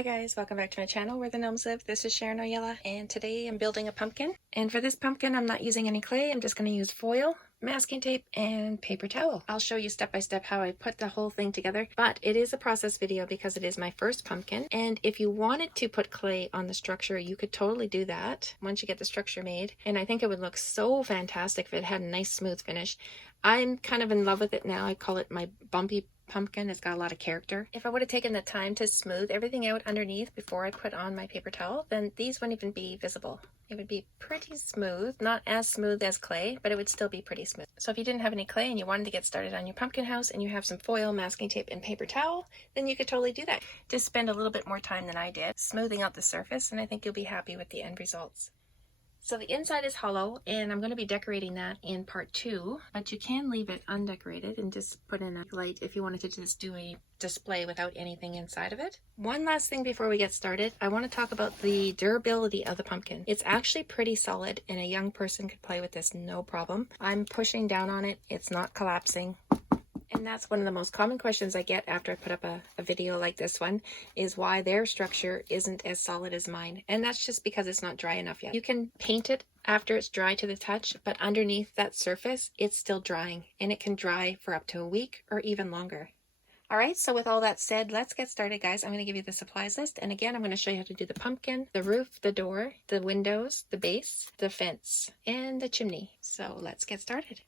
Hi guys, welcome back to my channel where the gnomes live. This is Sharon Oyella, and today I'm building a pumpkin. And for this pumpkin, I'm not using any clay. I'm just going to use foil, masking tape, and paper towel. I'll show you step by step how I put the whole thing together, but it is a process video because it is my first pumpkin. And if you wanted to put clay on the structure, you could totally do that once you get the structure made. And I think it would look so fantastic if it had a nice smooth finish. I'm kind of in love with it now. I call it my bumpy pumpkin. It's got a lot of character. If I would have taken the time to smooth everything out underneath before I put on my paper towel, then these wouldn't even be visible. It would be pretty smooth, not as smooth as clay, but it would still be pretty smooth. So if you didn't have any clay and you wanted to get started on your pumpkin house and you have some foil, masking tape, and paper towel, then you could totally do that. Just spend a little bit more time than I did smoothing out the surface, and I think you'll be happy with the end results. So the inside is hollow, and I'm going to be decorating that in part 2, but you can leave it undecorated and just put in a light if you wanted to just do a display without anything inside of it. One last thing before we get started, I want to talk about the durability of the pumpkin. It's actually pretty solid, and a young person could play with this no problem. I'm pushing down on it. It's not collapsing. And that's one of the most common questions I get after I put up a video like this one, is why their structure isn't as solid as mine. And that's just because it's not dry enough yet. You can paint it after it's dry to the touch, but underneath that surface, it's still drying, and it can dry for up to a week or even longer. All right, so with all that said, let's get started, guys. I'm going to give you the supplies list. And again, I'm going to show you how to do the pumpkin, the roof, the door, the windows, the base, the fence, and the chimney. So let's get started.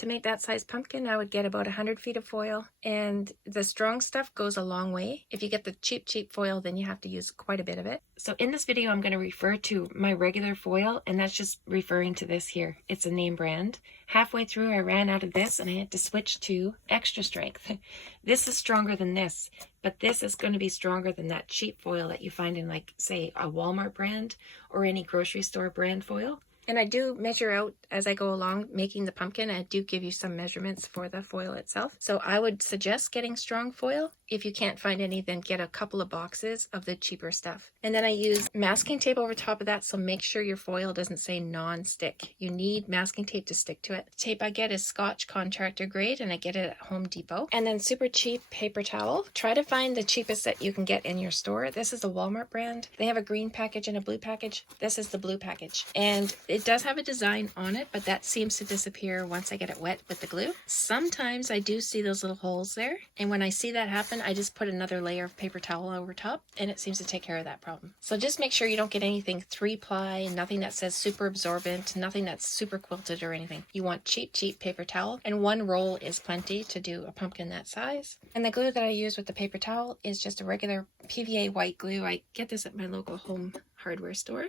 To make that size pumpkin, I would get about 100 feet of foil, and the strong stuff goes a long way. If you get the cheap foil, then you have to use quite a bit of it. So in this video, I'm going to refer to my regular foil, and that's just referring to this here. It's a name brand. Halfway through, I ran out of this, and I had to switch to extra strength. This is stronger than this, but this is going to be stronger than that cheap foil that you find in, like, say, a Walmart brand or any grocery store brand foil. And I do measure out as I go along making the pumpkin. I do give you some measurements for the foil itself. So I would suggest getting strong foil. If you can't find any, then get a couple of boxes of the cheaper stuff. And then I use masking tape over top of that, so make sure your foil doesn't say non-stick. You need masking tape to stick to it. The tape I get is Scotch contractor grade, and I get it at Home Depot. And then super cheap paper towel. Try to find the cheapest that you can get in your store. This is the Walmart brand. They have a green package and a blue package. This is the blue package. And it does have a design on it, but that seems to disappear once I get it wet with the glue. Sometimes I do see those little holes there, and when I see that happen, I just put another layer of paper towel over top, and it seems to take care of that problem. So just make sure you don't get anything 3-ply, nothing that says super absorbent, nothing that's super quilted or anything. You want cheap paper towel, and 1 roll is plenty to do a pumpkin that size. And the glue that I use with the paper towel is just a regular PVA white glue. I get this at my local home hardware store.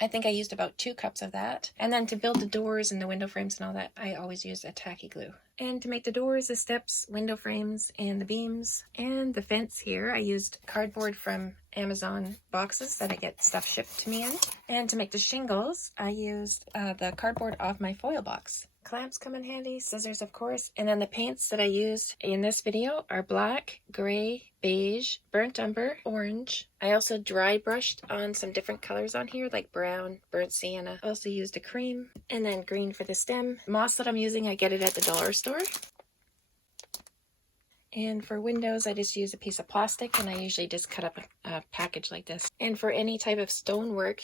I think I used about 2 cups of that. And then to build the doors and the window frames and all that, I always use a tacky glue. And to make the doors, the steps, window frames, and the beams, and the fence here, I used cardboard from Amazon boxes that I get stuff shipped to me in. And to make the shingles, I used the cardboard off my foil box. Clamps come in handy, scissors of course, and then the paints that I used in this video are black, gray, beige, burnt umber, orange. I also dry brushed on some different colors on here, like brown, burnt sienna. I also used a cream, and then green for the stem. Moss that I'm using, I get it at the dollar store. And for windows, I just use a piece of plastic, and I usually just cut up a package like this. And for any type of stonework,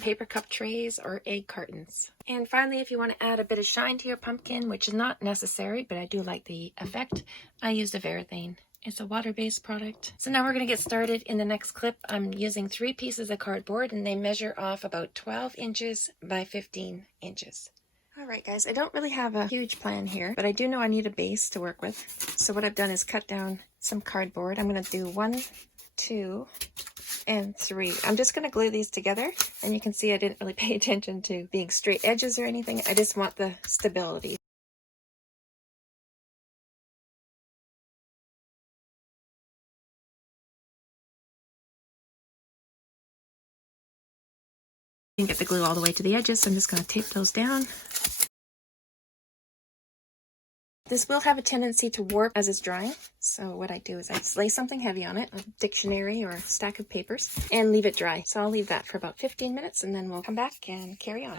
paper cup trays or egg cartons. And finally, if you want to add a bit of shine to your pumpkin, which is not necessary, but I do like the effect, I used a Varathane. It's a water-based product. So now we're going to get started. In the next clip, I'm using 3 pieces of cardboard, and they measure off about 12 inches by 15 inches. Alright guys, I don't really have a huge plan here, but I do know I need a base to work with. So what I've done is cut down some cardboard. I'm going to do 1, 2, and 3. I'm just going to glue these together, and you can see I didn't really pay attention to being straight edges or anything. I just want the stability. You can get the glue all the way to the edges, so I'm just going to tape those down. This will have a tendency to warp as it's drying, so what I do is I just lay something heavy on it, a dictionary or a stack of papers, and leave it dry. So I'll leave that for about 15 minutes, and then we'll come back and carry on.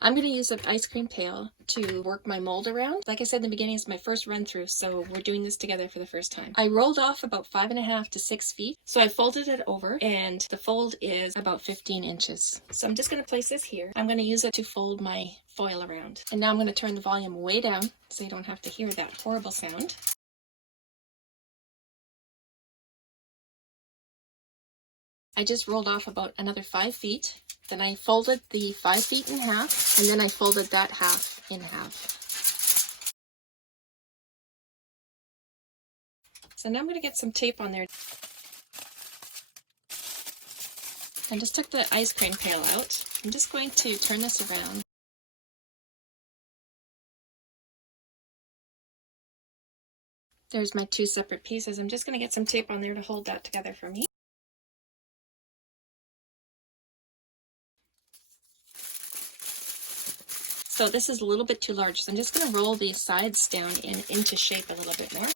I'm going to use an ice cream pail to work my mold around. Like I said in the beginning, it's my first run through, so we're doing this together for the first time. I rolled off about 5.5 to 6 feet. So I folded it over, and the fold is about 15 inches. So I'm just going to place this here. I'm going to use it to fold my foil around. And now I'm going to turn the volume way down so you don't have to hear that horrible sound. I just rolled off about another 5 feet. Then I folded the 5 feet in half, and then I folded that half in half. So now I'm going to get some tape on there. I just took the ice cream pail out. I'm just going to turn this around. There's my 2 separate pieces. I'm just going to get some tape on there to hold that together for me. So this is a little bit too large, so I'm just going to roll the sides down into shape a little bit more.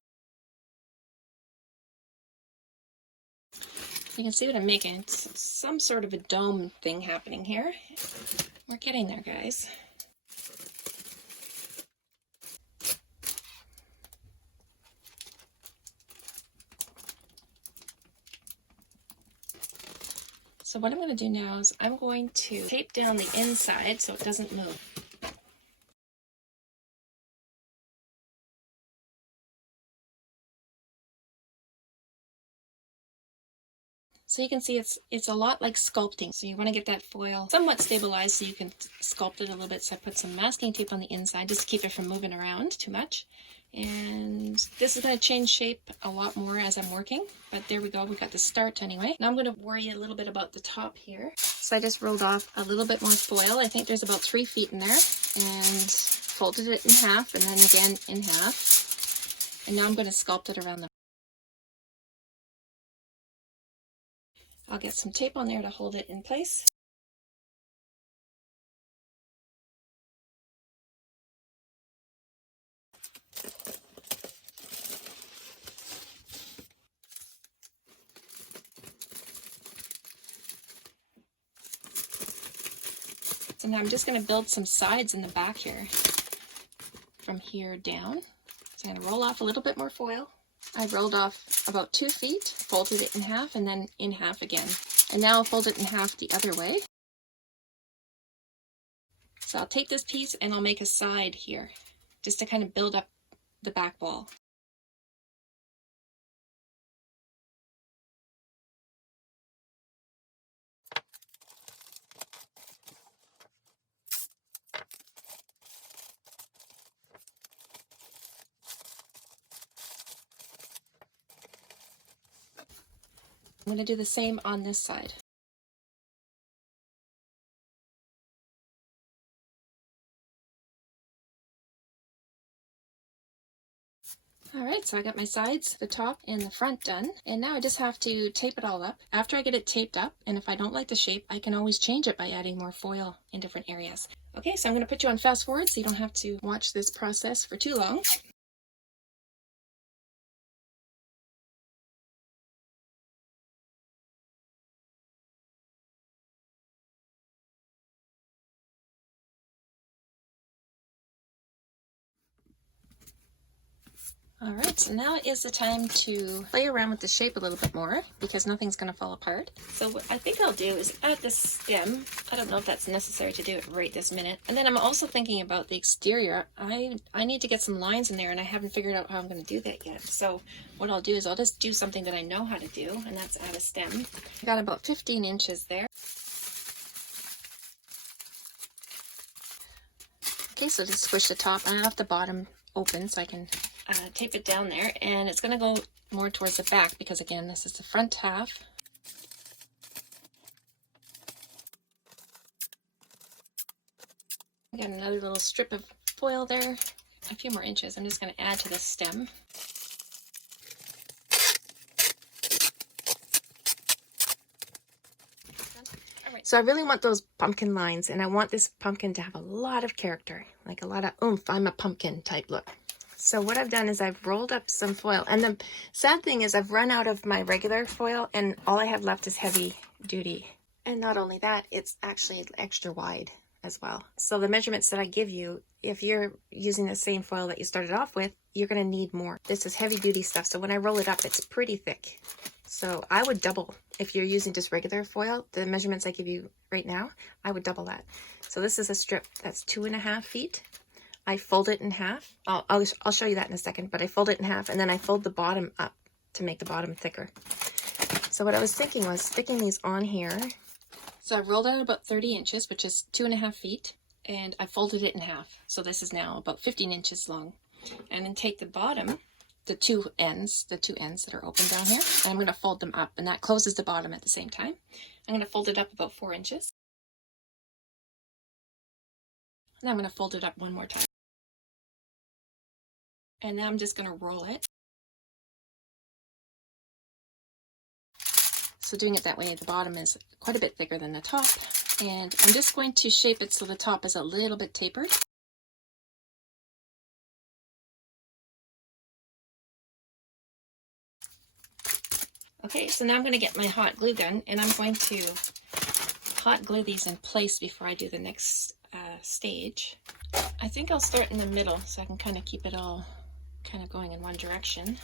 You can see what I'm making. It's some sort of a dome thing happening here. We're getting there, guys. So what I'm going to do now is I'm going to tape down the inside so it doesn't move. So you can see it's a lot like sculpting. So you want to get that foil somewhat stabilized so you can sculpt it a little bit. So I put some masking tape on the inside just to keep it from moving around too much. And this is going to change shape a lot more as I'm working. But there we go. We got the start anyway. Now I'm going to worry a little bit about the top here. So I just rolled off a little bit more foil. I think there's about 3 feet in there. And folded it in half and then again in half. And now I'm going to sculpt it around the. I'll get some tape on there to hold it in place. So now I'm just going to build some sides in the back here, from here down. So I'm going to roll off a little bit more foil. I rolled off about 2 feet, folded it in half, and then in half again. And now I'll fold it in half the other way. So I'll take this piece and I'll make a side here, just to kind of build up the back wall. I'm going to do the same on this side. Alright, so I got my sides, the top, and the front done. And now I just have to tape it all up. After I get it taped up, and if I don't like the shape, I can always change it by adding more foil in different areas. Okay, so I'm going to put you on fast forward so you don't have to watch this process for too long. Alright, so now is the time to play around with the shape a little bit more because nothing's going to fall apart. So what I think I'll do is add the stem. I don't know if that's necessary to do it right this minute. And then I'm also thinking about the exterior. I need to get some lines in there and I haven't figured out how I'm going to do that yet. So what I'll do is I'll just do something that I know how to do, and that's add a stem. I got about 15 inches there. Okay, so just squish the top and I left the bottom open so I can tape it down there, and it's going to go more towards the back because again this is the front half. I got another little strip of foil there, a few more inches. I'm just going to add to the stem. So I really want those pumpkin lines, and I want this pumpkin to have a lot of character, like a lot of oomph, I'm a pumpkin type look. So what I've done is I've rolled up some foil, and the sad thing is I've run out of my regular foil and all I have left is heavy duty. And not only that, it's actually extra wide. as well. So the measurements that I give you, if you're using the same foil that you started off with, you're going to need more. This is heavy duty stuff, so when I roll it up, it's pretty thick. So I would double. If you're using just regular foil, the measurements I give you right now, I would double that. So this is a strip that's 2.5 feet. I fold it in half. I'll show you that in a second, but I fold it in half and then I fold the bottom up to make the bottom thicker. So what I was thinking was sticking these on here. So I rolled out about 30 inches, which is 2.5 feet, and I folded it in half. So this is now about 15 inches long. And then take the bottom, the two ends that are open down here, and I'm going to fold them up, and that closes the bottom at the same time. I'm going to fold it up about 4 inches. And I'm going to fold it up one more time. And then I'm just going to roll it. So doing it that way, the bottom is quite a bit thicker than the top. And I'm just going to shape it so the top is a little bit tapered. Okay, so now I'm going to get my hot glue gun and I'm going to hot glue these in place before I do the next stage. I think I'll start in the middle so I can kind of keep it all kind of going in one direction.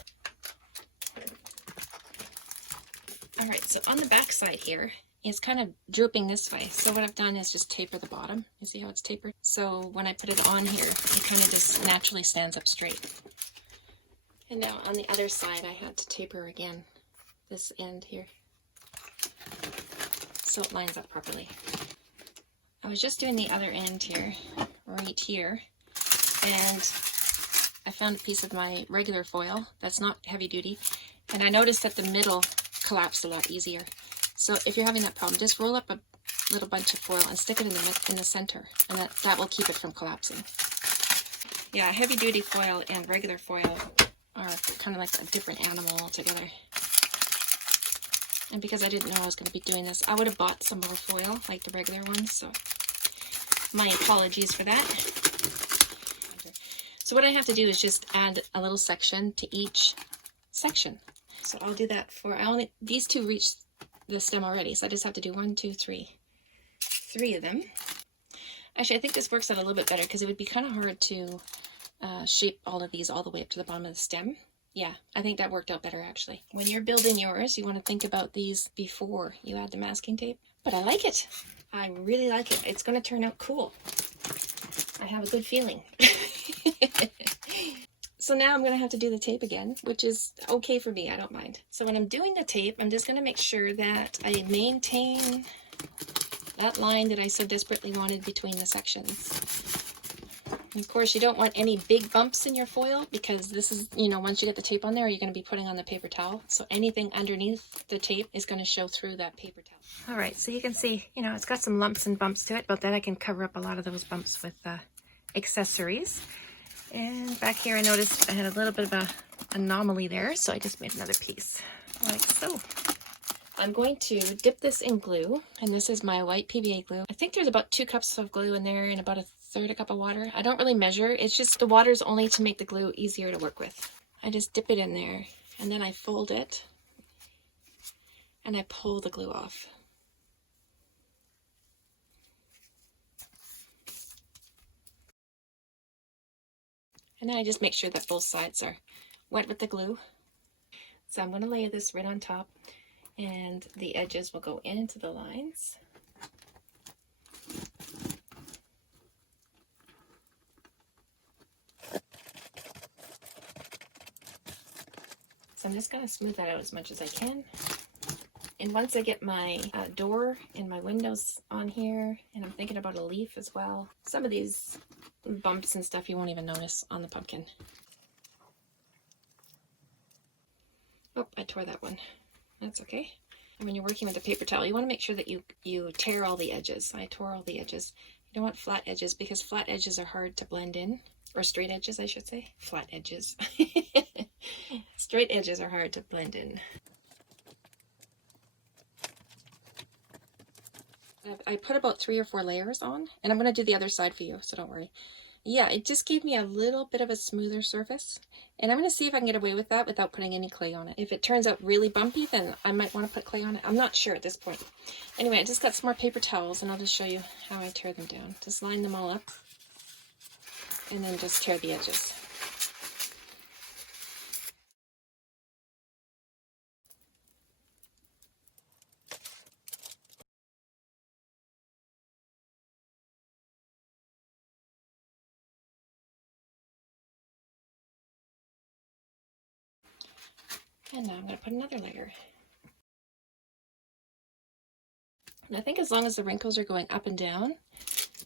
Alright, so on the back side here, it's kind of drooping this way. So what I've done is just taper the bottom. You see how it's tapered? So when I put it on here, it kind of just naturally stands up straight. And now on the other side, I had to taper again, this end here, so it lines up properly. I was just doing the other end here, right here, and I found a piece of my regular foil that's not heavy duty, and I noticed that the middle collapsed a lot easier. So if you're having that problem, just roll up a little bunch of foil and stick it in the center, and that will keep it from collapsing. Yeah, heavy duty foil and regular foil are kind of like a different animal altogether. And because I didn't know I was going to be doing this, I would have bought some more foil, like the regular ones, so my apologies for that. So what I have to do is just add a little section to each section. So I'll do that for, these two reach the stem already, so I just have to do 1, 2, 3. 3 of them. Actually, I think this works out a little bit better because it would be kind of hard to shape all of these all the way up to the bottom of the stem. Yeah, I think that worked out better actually. When you're building yours, you want to think about these before you add the masking tape. But I like it. I really like it. It's going to turn out cool. I have a good feeling. So now I'm going to have to do the tape again, which is okay for me. I don't mind. So when I'm doing the tape, I'm just going to make sure that I maintain that line that I so desperately wanted between the sections. And of course, you don't want any big bumps in your foil because this is, you know, once you get the tape on there, you're going to be putting on the paper towel. So anything underneath the tape is going to show through that paper towel. All right, so you can see, you know, it's got some lumps and bumps to it, but then I can cover up a lot of those bumps with accessories. And back here I noticed I had a little bit of an anomaly there, so I just made another piece, like so. I'm going to dip this in glue, and this is my white PVA glue. I think there's about 2 cups of glue in there and about 1/3 cup of water. I don't really measure, it's just the water's only to make the glue easier to work with. I just dip it in there, and then I fold it, and I pull the glue off. And then I just make sure that both sides are wet with the glue. So I'm going to lay this right on top, and the edges will go into the lines. So I'm just going to smooth that out as much as I can. And once I get my door and my windows on here, and I'm thinking about a leaf as well, some of these bumps and stuff you won't even notice on the pumpkin. Oh, I tore that one. That's okay. And when you're working with a paper towel, you want to make sure that you tear all the edges. I tore all the edges. You don't want flat edges because flat edges are hard to blend in. Or straight edges, I should say. Flat edges. Straight edges are hard to blend in. I put about 3 or 4 layers on, and I'm going to do the other side for you, so don't worry. yeah, it just gave me a little bit of a smoother surface. And I'm going to see if I can get away with that without putting any clay on it. If it turns out really bumpy, then I might want to put clay on it. I'm not sure at this point. Anyway, I just got some more paper towels, and I'll just show you how I tear them down. Just line them all up, and then just tear the edges. And now I'm going to put another layer. And I think as long as the wrinkles are going up and down,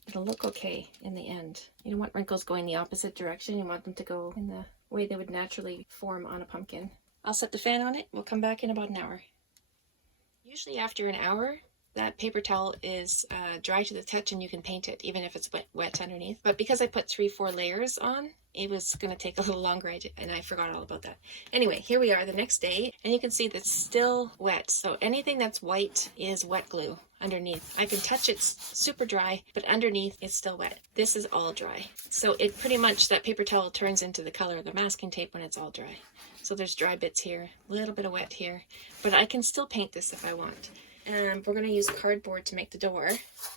it'll look okay in the end. You don't want wrinkles going the opposite direction. You want them to go in the way they would naturally form on a pumpkin. I'll set the fan on it. We'll come back in about an hour. Usually after an hour, that paper towel is dry to the touch and you can paint it, even if it's wet underneath. But because I put 3-4 layers on, it was going to take a little longer, and I forgot all about that. Anyway, here we are the next day, and you can see that's still wet. So anything that's white is wet glue underneath. I can touch it super dry, but underneath it's still wet. This is all dry. So it pretty much, that paper towel turns into the color of the masking tape when it's all dry. So there's dry bits here, a little bit of wet here, but I can still paint this if I want. And we're going to use cardboard to make the door,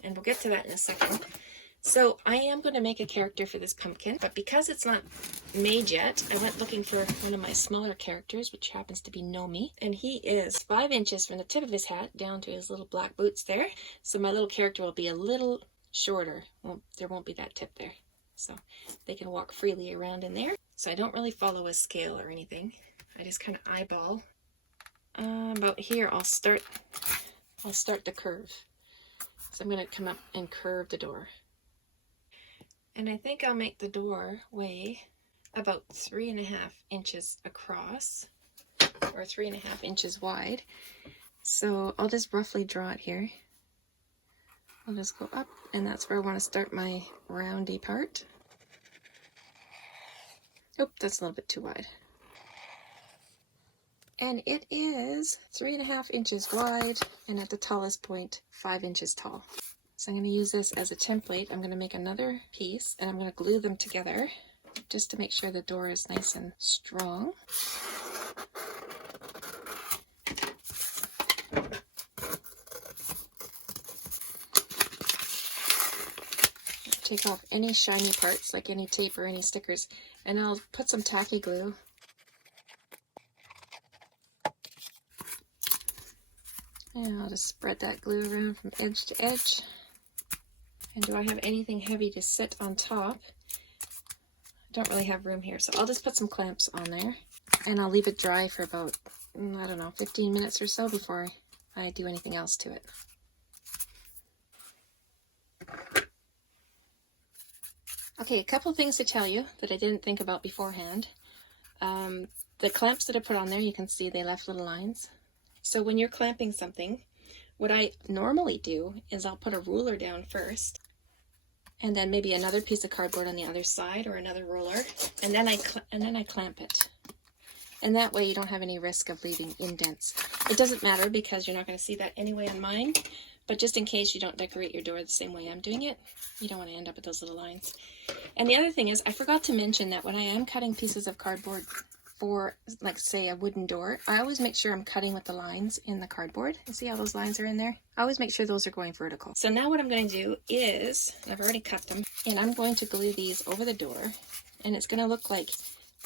and we'll get to that in a second. So I am going to make a character for this pumpkin, but because it's not made yet, I went looking for one of my smaller characters, which happens to be Nomi, and he is 5 inches from the tip of his hat down to his little black boots there. So my little character will be a little shorter. Well, there won't be that tip there, so they can walk freely around in there. So I don't really follow a scale or anything. I just kind of eyeball. About here, I'll start the curve. So I'm going to come up and curve the door. And I think I'll make the door weigh about 3.5 inches across, or 3.5 inches wide. So I'll just roughly draw it here. I'll just go up, and that's where I want to start my roundy part. Oh, that's a little bit too wide. And it is 3.5 inches wide, and at the tallest point, 5 inches tall. So I'm going to use this as a template. I'm going to make another piece, and I'm going to glue them together just to make sure the door is nice and strong. Take off any shiny parts, like any tape or any stickers, and I'll put some tacky glue. And I'll just spread that glue around from edge to edge. And do I have anything heavy to sit on top? I don't really have room here, so I'll just put some clamps on there. And I'll leave it dry for about, I don't know, 15 minutes or so before I do anything else to it. Okay, a couple things to tell you that I didn't think about beforehand. The clamps that I put on there, you can see they left little lines. So when you're clamping something, what I normally do is I'll put a ruler down first, and then maybe another piece of cardboard on the other side, or another ruler, and then I clamp it. And that way you don't have any risk of leaving indents. It doesn't matter because you're not going to see that anyway on mine, but just in case you don't decorate your door the same way I'm doing it, you don't want to end up with those little lines. And the other thing is, I forgot to mention that when I am cutting pieces of cardboard for, like, say, a wooden door, I always make sure I'm cutting with the lines in the cardboard. You see how those lines are in there? I always make sure those are going vertical. So now what I'm going to do is, I've already cut them, and I'm going to glue these over the door, and it's going to look like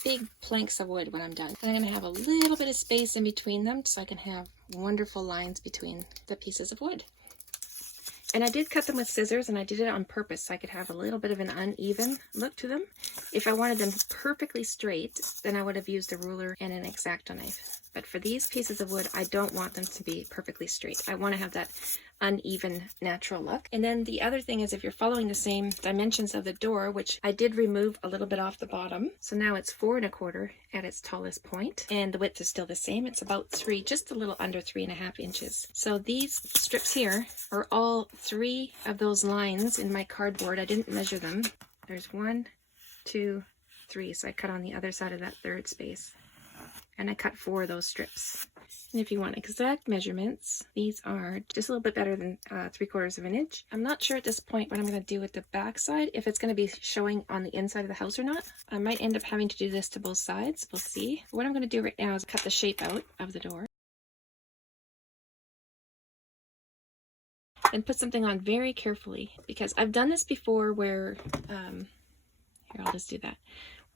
big planks of wood when I'm done. And I'm going to have a little bit of space in between them so I can have wonderful lines between the pieces of wood. And I did cut them with scissors, and I did it on purpose so I could have a little bit of an uneven look to them. If I wanted them perfectly straight, then I would have used a ruler and an X-Acto knife. But for these pieces of wood, I don't want them to be perfectly straight. I want to have that uneven, natural look. And then the other thing is, if you're following the same dimensions of the door, which I did remove a little bit off the bottom, so now it's 4 1/4 at its tallest point, and the width is still the same. It's about 3, just a little under 3.5 inches. So these strips here are all 3 of those lines in my cardboard. I didn't measure them. There's 1, 2, 3, so I cut on the other side of that third space. and I cut 4 of those strips. And if you want exact measurements, these are just a little bit better than 3/4 of an inch. I'm not sure at this point what I'm going to do with the back side, if it's going to be showing on the inside of the house or not. I might end up having to do this to both sides. We'll see. What I'm going to do right now is cut the shape out of the door and put something on very carefully, because I've done this before where, here, I'll just do that,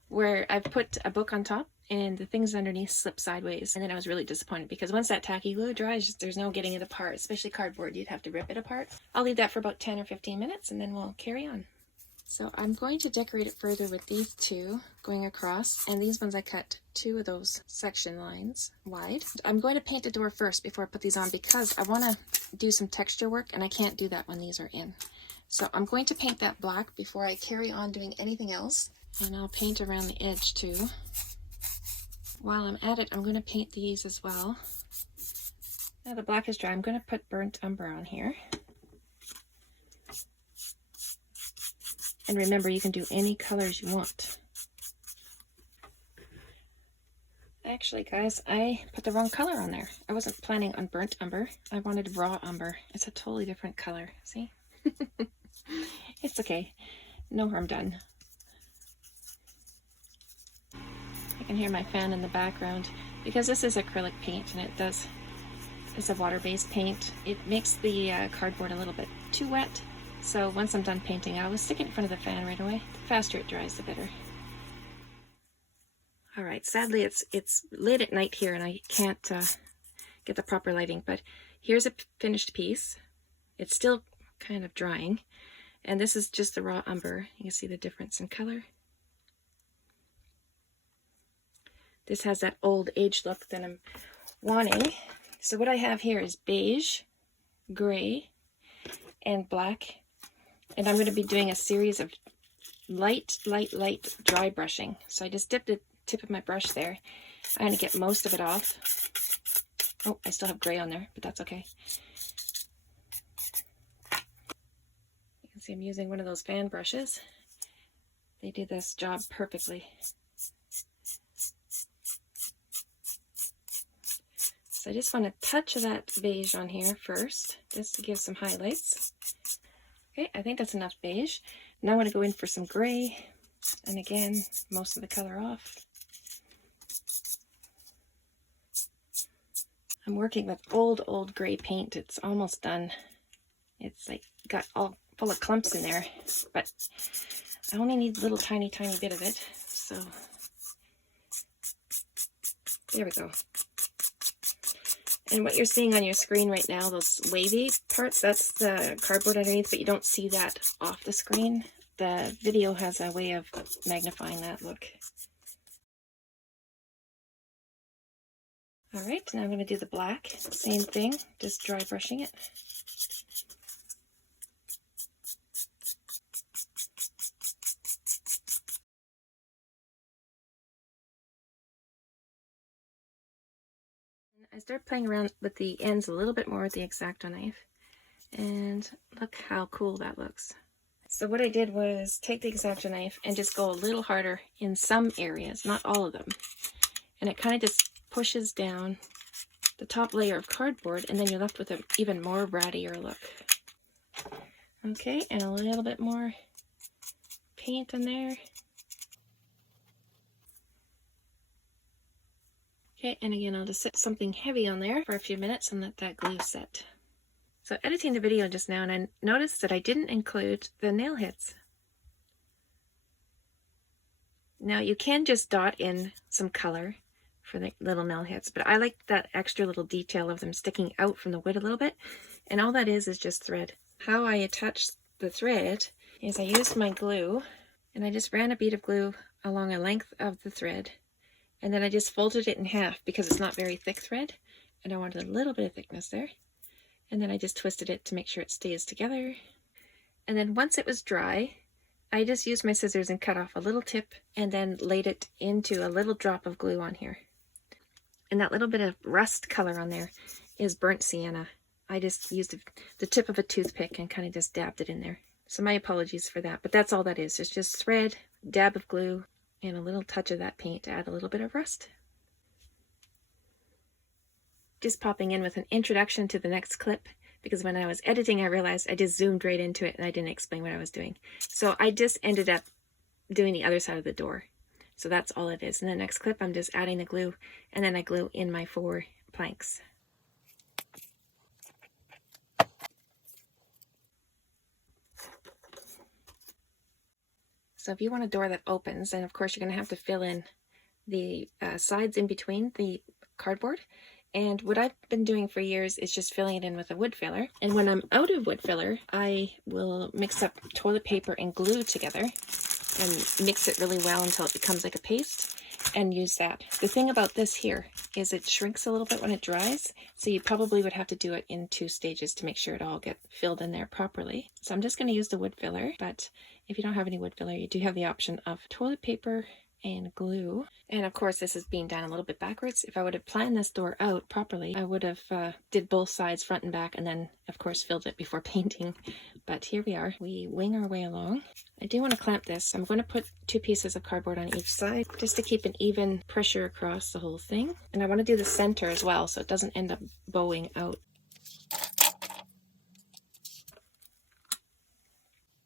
where I've put a book on top and the things underneath slip sideways, and then I was really disappointed because once that tacky glue dries, there's no getting it apart, especially cardboard. You'd have to rip it apart. I'll leave that for about 10 or 15 minutes and then we'll carry on. So I'm going to decorate it further with these 2 going across, and these ones I cut 2 of those section lines wide. I'm going to paint the door first before I put these on because I want to do some texture work and I can't do that when these are in. So I'm going to paint that black before I carry on doing anything else, and I'll paint around the edge too. While I'm at it, I'm going to paint these as well. Now the black is dry, I'm going to put burnt umber on here. And remember, you can do any colors you want. Actually, guys, I put the wrong color on there. I wasn't planning on burnt umber. I wanted raw umber. It's a totally different color. See? It's okay. No harm done. I can hear my fan in the background because this is acrylic paint, and it's a water-based paint. It makes the cardboard a little bit too wet. So once I'm done painting, I will stick it in front of the fan right away. The faster it dries, the better. All right, sadly it's late at night here and I can't get the proper lighting, but here's a finished piece. It's still kind of drying, and this is just the raw umber. You can see the difference in color. This has that old age look that I'm wanting. So what I have here is beige, gray, and black. And I'm going to be doing a series of light dry brushing. So I just dipped the tip of my brush there. I'm going to get most of it off. Oh, I still have gray on there, but that's okay. You can see I'm using one of those fan brushes. They do this job perfectly. So I just want a touch of that beige on here first, just to give some highlights. Okay, I think that's enough beige. Now I'm going to go in for some gray, and again, most of the color off. I'm working with old gray paint. It's almost done. It's like got all full of clumps in there, but I only need a little tiny bit of it. So there we go. And what you're seeing on your screen right now, those wavy parts, that's the cardboard underneath, but you don't see that off the screen. The video has a way of magnifying that look. All right, now I'm going to do the black. Same thing, just dry brushing it. I start playing around with the ends a little bit more with the X-Acto knife, and look how cool that looks. So what I did was take the X-Acto knife and just go a little harder in some areas, not all of them. And it kind of just pushes down the top layer of cardboard, and then you're left with an even more rattier look. Okay, and a little bit more paint in there. Okay, and again, I'll just set something heavy on there for a few minutes and let that glue set. So editing the video just now, and I noticed that I didn't include the nail heads. Now you can just dot in some color for the little nail heads, but I like that extra little detail of them sticking out from the wood a little bit, and all that is just thread. How I attached the thread is I used my glue, and I just ran a bead of glue along a length of the thread, and then I just folded it in half because it's not very thick thread, and I wanted a little bit of thickness there. And then I just twisted it to make sure it stays together. And then once it was dry, I just used my scissors and cut off a little tip and then laid it into a little drop of glue on here. And that little bit of rust color on there is burnt sienna. I just used the tip of a toothpick and kind of just dabbed it in there. So my apologies for that, but that's all that is. It's just thread, dab of glue, and a little touch of that paint to add a little bit of rust. just popping in with an introduction to the next clip, because when I was editing I realized I just zoomed right into it and I didn't explain what I was doing. So I just ended up doing the other side of the door. So that's all it is. In the next clip I'm just adding the glue, and then I glue in my 4 planks. So if you want a door that opens, then of course you're going to have to fill in the sides in between the cardboard. And what I've been doing for years is just filling it in with a wood filler. And when I'm out of wood filler, I will mix up toilet paper and glue together and mix it really well until it becomes like a paste, and use that. The thing about this here is it shrinks a little bit when it dries, so you probably would have to do it in 2 stages to make sure it all gets filled in there properly. So I'm just going to use the wood filler, but if you don't have any wood filler, you do have the option of toilet paper and glue. And of course this is being done a little bit backwards. If I would have planned this door out properly, I would have did both sides front and back, and then of course filled it before painting. But here we are, we wing our way along. I do want to clamp this. I'm going to put 2 pieces of cardboard on each side just to keep an even pressure across the whole thing. And I want to do the center as well so it doesn't end up bowing out.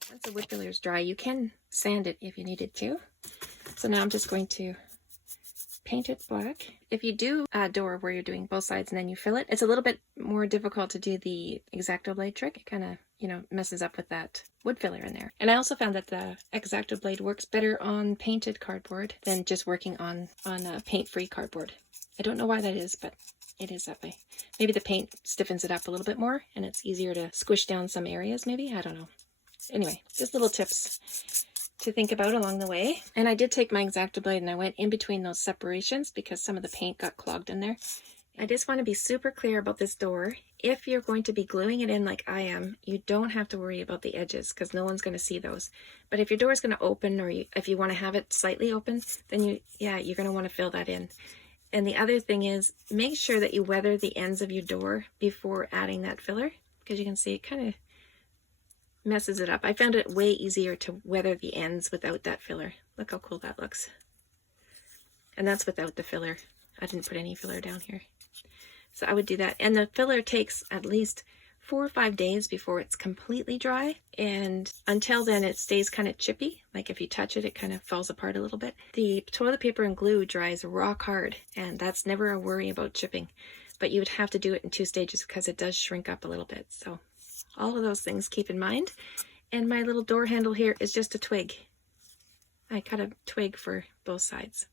Once the wood filler is dry, you can sand it if you needed to. So now I'm just going to paint it black. If you do a door where you're doing both sides and then you fill it, it's a little bit more difficult to do the X-Acto blade trick. It kind of, you know, messes up with that wood filler in there. And I also found that the X-Acto blade works better on painted cardboard than just working on paint-free cardboard. I don't know why that is, but it is that way. Maybe the paint stiffens it up a little bit more and it's easier to squish down some areas, maybe? I don't know. Anyway, just little tips to think about along the way. And I did take my X-Acto blade and I went in between those separations because some of the paint got clogged in there. I just want to be super clear about this door. If you're going to be gluing it in like I am, you don't have to worry about the edges because no one's going to see those. But if your door is going to open, or if you want to have it slightly open, then you're going to want to fill that in. And the other thing is, make sure that you weather the ends of your door before adding that filler, because you can see it kind of messes it up. I found it way easier to weather the ends without that filler. Look how cool that looks. And that's without the filler. I didn't put any filler down here. So I would do that. And the filler takes at least 4 or 5 days before it's completely dry. And until then it stays kind of chippy. Like if you touch it, it kind of falls apart a little bit. The toilet paper and glue dries rock hard, and that's never a worry about chipping. But you would have to do it in 2 stages because it does shrink up a little bit. So all of those things keep in mind. And my little door handle here is just a twig. I cut a twig for both sides.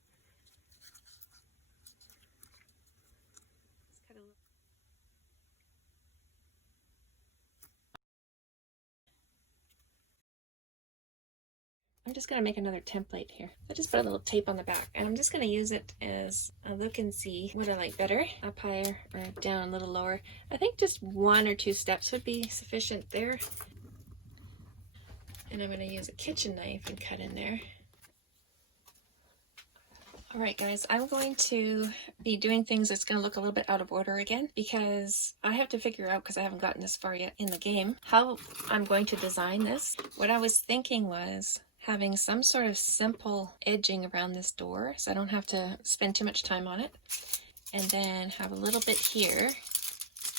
I'm just going to make another template here. I just put a little tape on the back, and I'm just going to use it as a look and see what I like better, up higher or down a little lower. I think just 1 or 2 steps would be sufficient there. And I'm going to use a kitchen knife and cut in there. Alright guys, I'm going to be doing things that's going to look a little bit out of order again, because I have to figure out, because I haven't gotten this far yet in the game, how I'm going to design this. What I was thinking was having some sort of simple edging around this door so I don't have to spend too much time on it, and then have a little bit here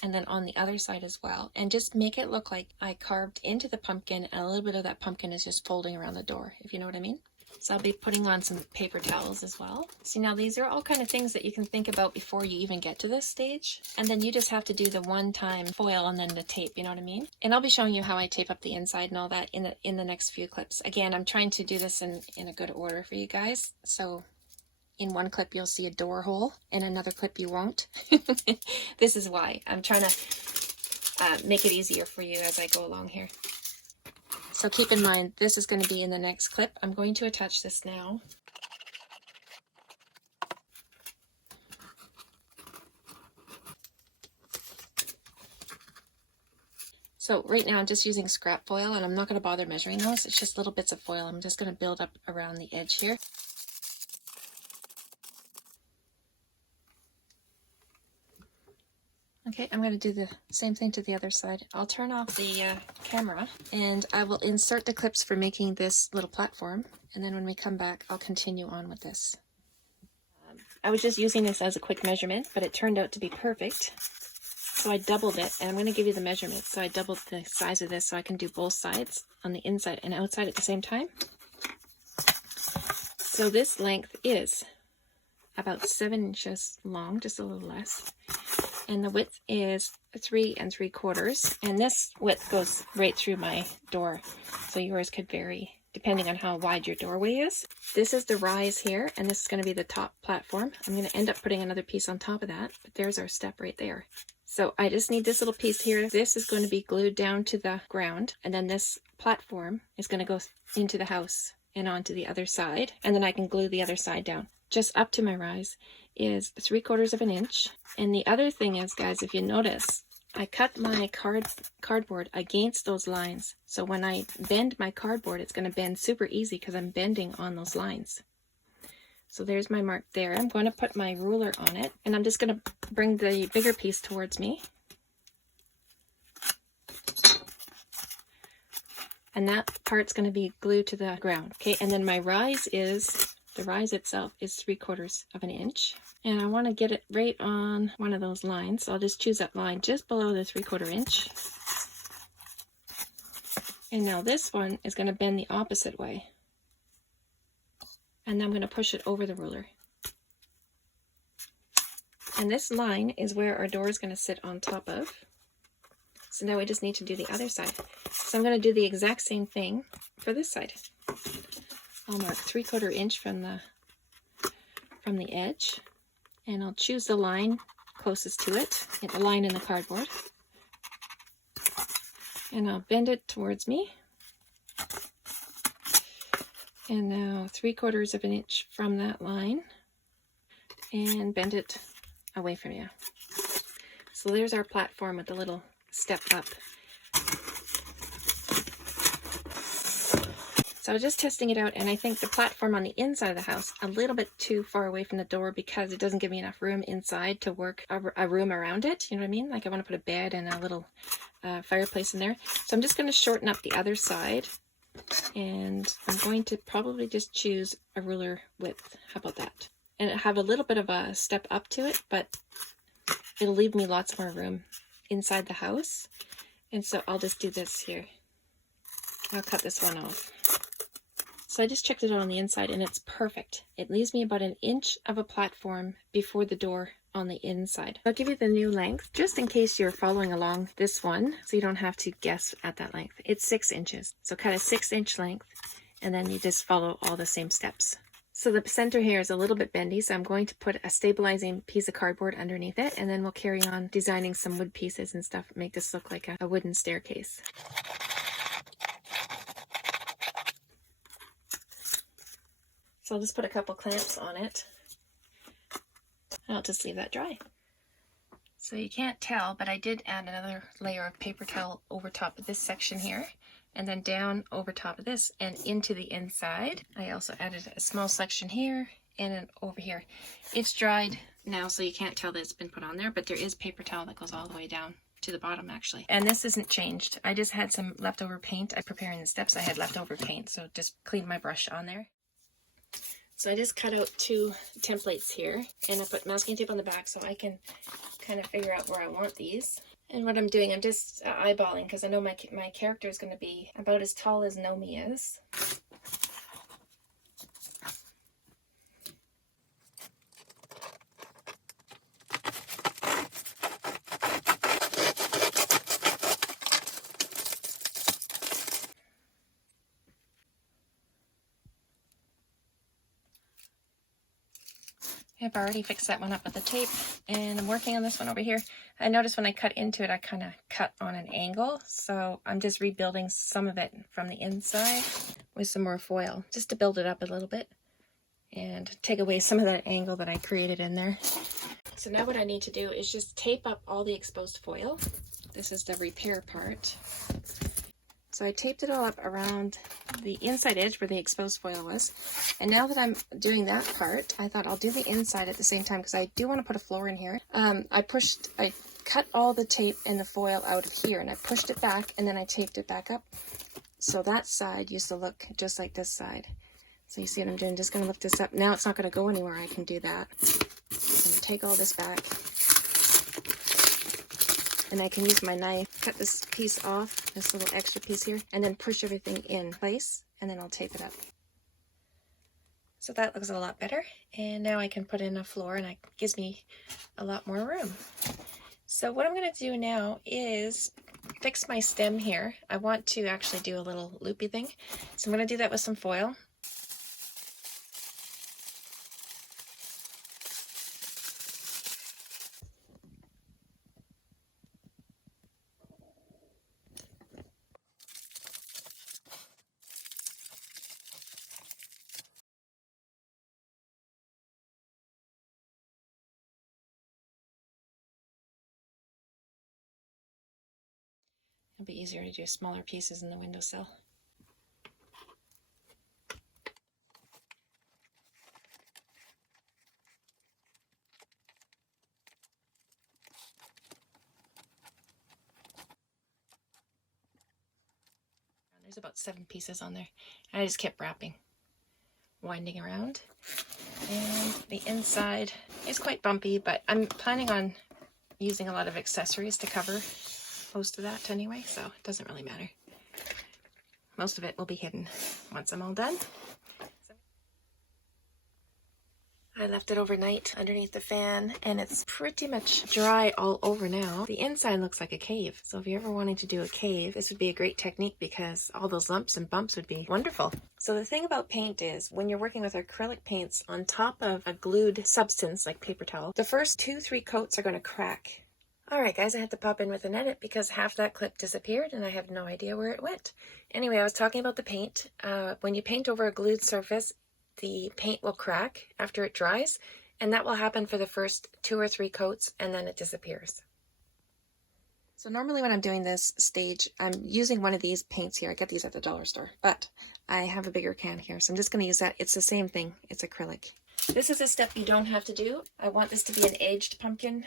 and then on the other side as well, and just make it look like I carved into the pumpkin and a little bit of that pumpkin is just folding around the door, if you know what I mean. So I'll be putting on some paper towels as well. See, now these are all kind of things that you can think about before you even get to this stage. And then you just have to do the one-time foil and then the tape, you know what I mean? And I'll be showing you how I tape up the inside and all that in the next few clips. Again, I'm trying to do this in a good order for you guys. So in one clip you'll see a door hole, in another clip you won't. This is why. I'm trying to make it easier for you as I go along here. So keep in mind, this is going to be in the next clip. I'm going to attach this now. So right now I'm just using scrap foil, and I'm not going to bother measuring those. It's just little bits of foil. I'm just going to build up around the edge here. Okay, I'm going to do the same thing to the other side. I'll turn off the camera, and I will insert the clips for making this little platform, and then when we come back I'll continue on with this. I was just using this as a quick measurement, but it turned out to be perfect. So I doubled it, and I'm going to give you the measurements. So I doubled the size of this so I can do both sides on the inside and outside at the same time. So this length is about 7 inches long, just a little less. And the width is 3 3/4. And this width goes right through my door. So yours could vary depending on how wide your doorway is. This is the rise here, and this is going to be the top platform. I'm going to end up putting another piece on top of that, but there's our step right there. So I just need this little piece here. This is going to be glued down to the ground, and then this platform is going to go into the house and onto the other side, and then I can glue the other side down. Just up to my rise is 3/4 of an inch. And the other thing is, guys, if you notice, I cut my cardboard against those lines. So when I bend my cardboard, it's going to bend super easy because I'm bending on those lines. So there's my mark there. I'm going to put my ruler on it, and I'm just going to bring the bigger piece towards me. And that part's going to be glued to the ground. Okay, and then my rise is, the rise itself is 3/4 of an inch. And I want to get it right on one of those lines. So I'll just choose that line just below the 3/4 inch. And now this one is going to bend the opposite way. And then I'm going to push it over the ruler. And this line is where our door is going to sit on top of. So now we just need to do the other side. So I'm going to do the exact same thing for this side. I'll mark 3/4 inch from the edge. And I'll choose the line closest to it, the line in the cardboard. And I'll bend it towards me. And now 3/4 of an inch from that line. And bend it away from you. So there's our platform with the little step up. So I was just testing it out, and I think the platform on the inside of the house a little bit too far away from the door because it doesn't give me enough room inside to work a room around it. You know what I mean? Like I want to put a bed and a little fireplace in there. So I'm just going to shorten up the other side, and I'm going to probably just choose a ruler width. How about that? And it have a little bit of a step up to it, but it'll leave me lots more room inside the house. And so I'll just do this here. I'll cut this one off. So I just checked it out on the inside, and it's perfect. It leaves me about 1 inch of a platform before the door on the inside. I'll give you the new length just in case you're following along this one, so you don't have to guess at that length. It's 6 inches. So cut a 6-inch length, and then you just follow all the same steps. So the center here is a little bit bendy, so I'm going to put a stabilizing piece of cardboard underneath it, and then we'll carry on designing some wood pieces and stuff, make this look like a wooden staircase. So I'll just put a couple clamps on it. I'll just leave that dry. So you can't tell, but I did add another layer of paper towel over top of this section here, and then down over top of this and into the inside. I also added a small section here and then over here. It's dried now, so you can't tell that it's been put on there, but there is paper towel that goes all the way down to the bottom actually. And this isn't changed. I just had some leftover paint. I'm preparing the steps. I had leftover paint, so just cleaned my brush on there. So I just cut out 2 templates here, and I put masking tape on the back so I can kind of figure out where I want these. And what I'm doing, I'm just eyeballing because I know my character is going to be about as tall as Nomi is. I've already fixed that one up with the tape, and I'm working on this one over here. I noticed when I cut into it, I kind of cut on an angle, so I'm just rebuilding some of it from the inside with some more foil, just to build it up a little bit and take away some of that angle that I created in there. So now what I need to do is just tape up all the exposed foil. This is the repair part. So I taped it all up around the inside edge where the exposed foil was. And now that I'm doing that part, I thought I'll do the inside at the same time because I do want to put a floor in here. I cut all the tape and the foil out of here, and I pushed it back, and then I taped it back up. So that side used to look just like this side. So you see what I'm doing? Just going to lift this up. Now it's not going to go anywhere. I can do that. take all this back. And I can use my knife, cut this piece off, this little extra piece here, and then push everything in place, and then I'll tape it up. So that looks a lot better. And now I can put in a floor, and it gives me a lot more room. So what I'm going to do now is fix my stem here. I want to actually do a little loopy thing. So I'm going to do that with some foil. It'll be easier to do smaller pieces in the windowsill. There's about 7 pieces on there. And I just kept wrapping, winding around. And the inside is quite bumpy, but I'm planning on using a lot of accessories to cover most of that anyway, so it doesn't really matter. Most of it will be hidden once I'm all done. I left it overnight underneath the fan, and it's pretty much dry all over now. The inside looks like a cave, so if you're ever wanting to do a cave, this would be a great technique because all those lumps and bumps would be wonderful. So the thing about paint is, when you're working with acrylic paints on top of a glued substance like paper towel, the first 2-3 coats are going to crack. Alright guys, I had to pop in with an edit because half that clip disappeared and I have no idea where it went. Anyway, I was talking about the paint. When you paint over a glued surface, the paint will crack after it dries, and that will happen for the first 2 or 3 coats, and then it disappears. So normally when I'm doing this stage, I'm using one of these paints here. I got these at the dollar store, but I have a bigger can here, so I'm just going to use that. It's the same thing. It's acrylic. This is a step you don't have to do. I want this to be an aged pumpkin,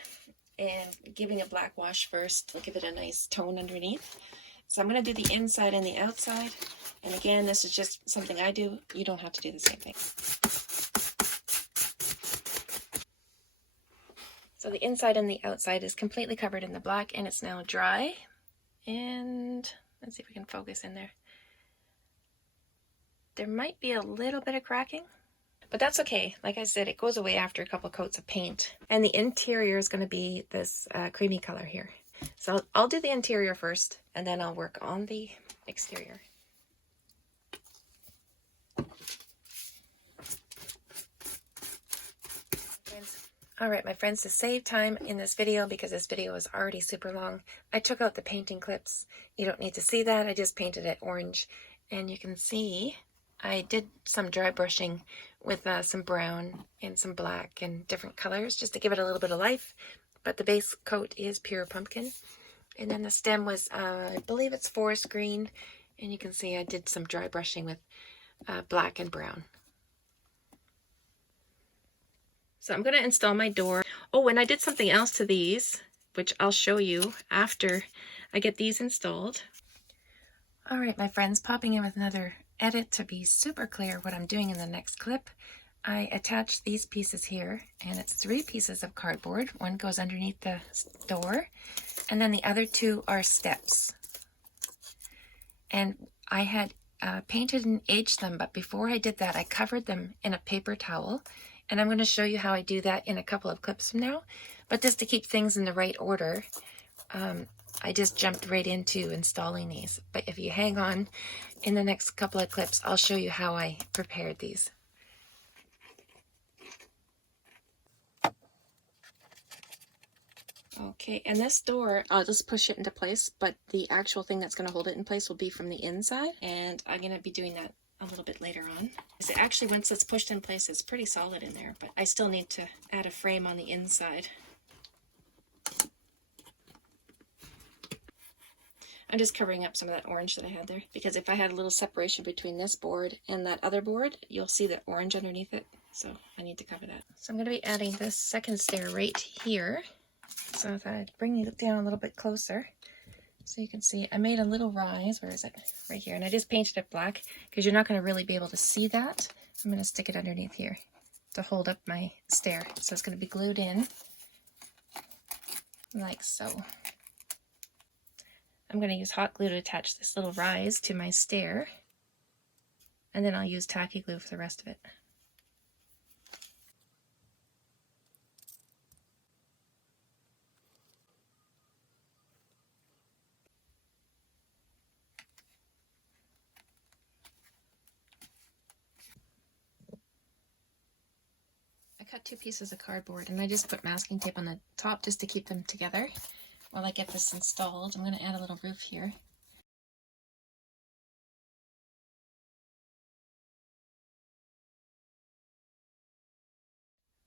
and giving a black wash first will give it a nice tone underneath. So I'm going to do the inside and the outside. And again, this is just something I do. You don't have to do the same thing. So the inside and the outside is completely covered in the black, and it's now dry. And let's see if we can focus in there. There might be a little bit of cracking, but that's okay. Like I said, it goes away after a couple coats of paint. And the interior is going to be this creamy color here. So I'll do the interior first, and then I'll work on the exterior. Alright my friends, to save time in this video, because this video is already super long, I took out the painting clips. You don't need to see that, I just painted it orange. And you can see I did some dry brushing with some brown and some black and different colors just to give it a little bit of life. But the base coat is pure pumpkin. And then the stem was, I believe it's forest green. And you can see I did some dry brushing with black and brown. So I'm going to install my door. Oh, and I did something else to these, which I'll show you after I get these installed. All right, my friends, popping in with another edit to be super clear what I'm doing in the next clip. I attached these pieces here, and it's 3 pieces of cardboard. One goes underneath the door, and then the other 2 are steps. And I had painted and aged them, but before I did that, I covered them in a paper towel. And I'm going to show you how I do that in a couple of clips from now. But just to keep things in the right order, I just jumped right into installing these. But if you hang on, in the next couple of clips, I'll show you how I prepared these. Okay, and this door, I'll just push it into place, but the actual thing that's going to hold it in place will be from the inside, and I'm going to be doing that a little bit later on. Because it actually, once it's pushed in place, it's pretty solid in there, but I still need to add a frame on the inside. I'm just covering up some of that orange that I had there, because if I had a little separation between this board and that other board, you'll see the orange underneath it, so I need to cover that. So I'm going to be adding this second stair right here. So if I bring it down a little bit closer, so you can see I made a little rise. Where is it? Right here. And I just painted it black because you're not going to really be able to see that. I'm going to stick it underneath here to hold up my stair. So it's going to be glued in like so. I'm going to use hot glue to attach this little rise to my stair, and then I'll use tacky glue for the rest of it. I cut 2 pieces of cardboard and I just put masking tape on the top just to keep them together while I get this installed. I'm going to add a little roof here.